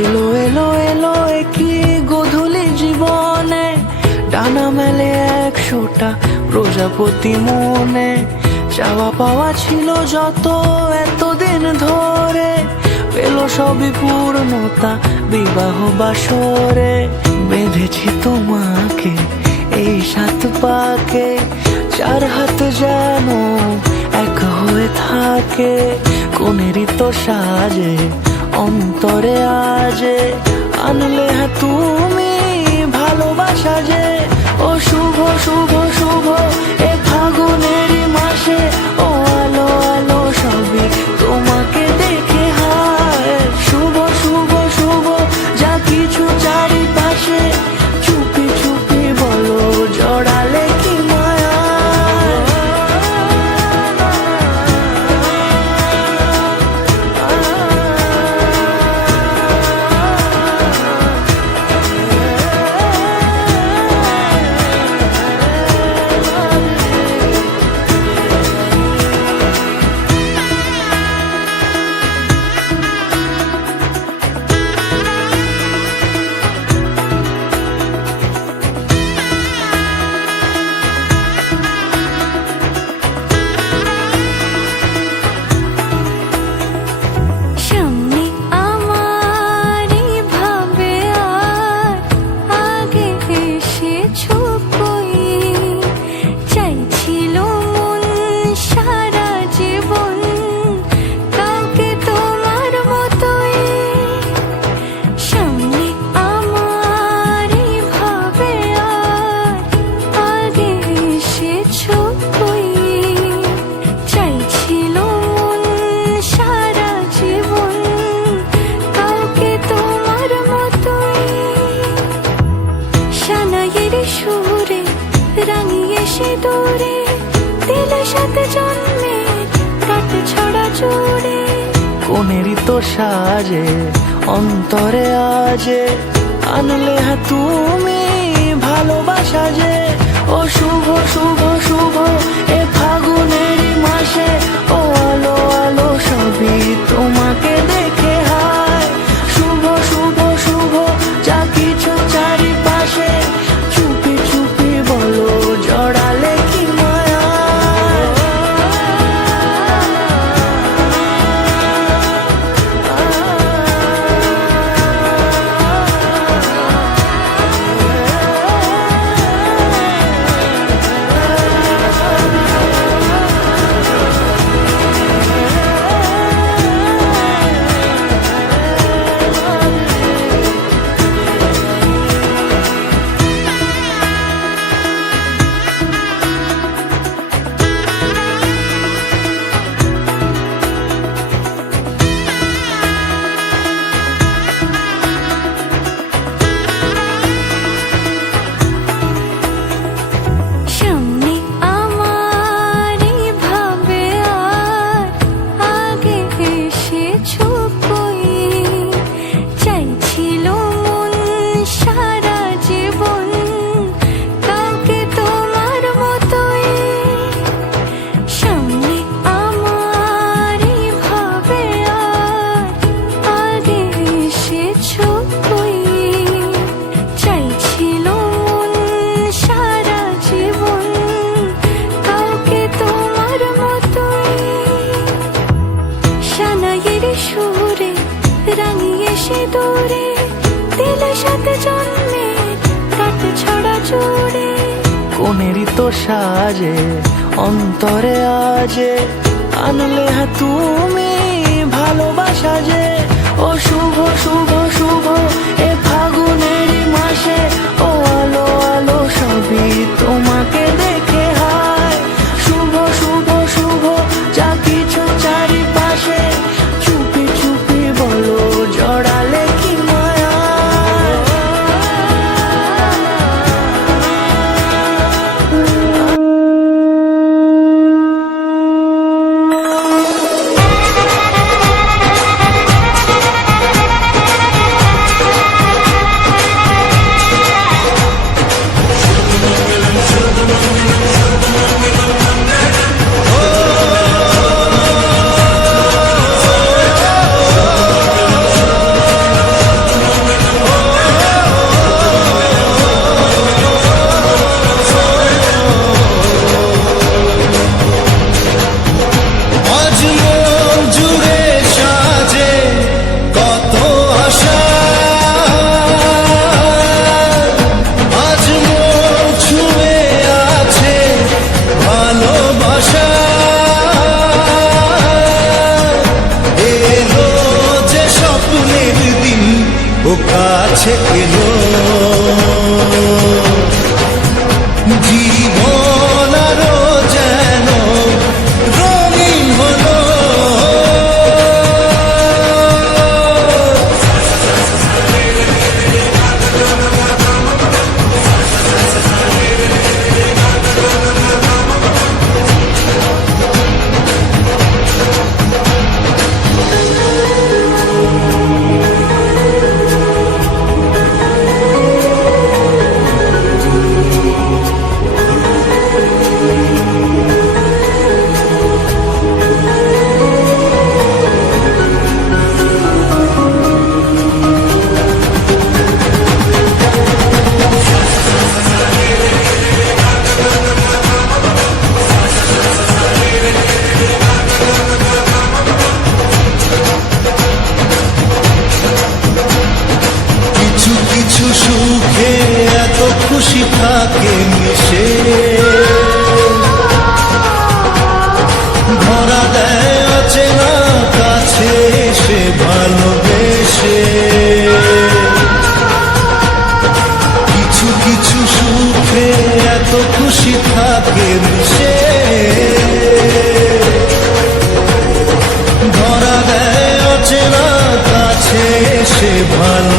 এলো এলো এলো কি গোধূলি জীবনে, ডানা মেলে 100টা প্রজাপতি মনে। চাওয়া পাওয়া ছিল যত এতদিন ধরে, পেল সবই পূর্ণতা বিবাহ বাসরে। বেঁধেছি তোমাকে এই 7 পাকে, 4 হাত যেন এক হয়ে থাকে। কোনেরই তো সাজে অন্তরে আজে, আনলে হ্যাঁ তুমি ভালোবাসা যে। ও শুভ শুভ শুভ এ ফাগুনেরই মাসে, ও আলো আলো সবই তোমাকে দেখে হায়। শুভ শুভ শুভ যা কিছু চারিপাশে, চুপি চুপি বলো জড়ালে কি মায়া। কোনেরই তো সাজে অন্তরে আজে, আনলে হ্যাঁ তুমি ভালোবাসা যে। ও শুভ শুভ শুভ এ ফাগুনেরই মাসে, ও আলো আলো সবই তোমাকে দেখে হায়। শুভ শুভ শুভ যা কিছু চারিপাশে, চুপি চুপি বলো জড়ালে কি মায়া। কোনেরই তো সাজে অন্তরে আজে, আনলে হ্যাঁ তুমি ভালোবাসা যে। ও শুভ শুভ শুভ এ ফাগুনেরই মাসে, ও আলো আলো সবই তোমাকে দেখে হায়। শুভ শুভ শুভ যা কিছু চারিপাশে, চুপি চুপি বলো জড়ালে কি মায়া। ও কাছে এলো জীবন আরো যেন রঙিন হলো। কিছু সুখে এত খুশি থাকে মিশে, ধরা দেয় অচেনা কাছে সে ভালোবেসে। কিছু কিছু সুখে এত খুশি থাকে মিশে, ধরা দেয় অচেনা কাছে সে ভালো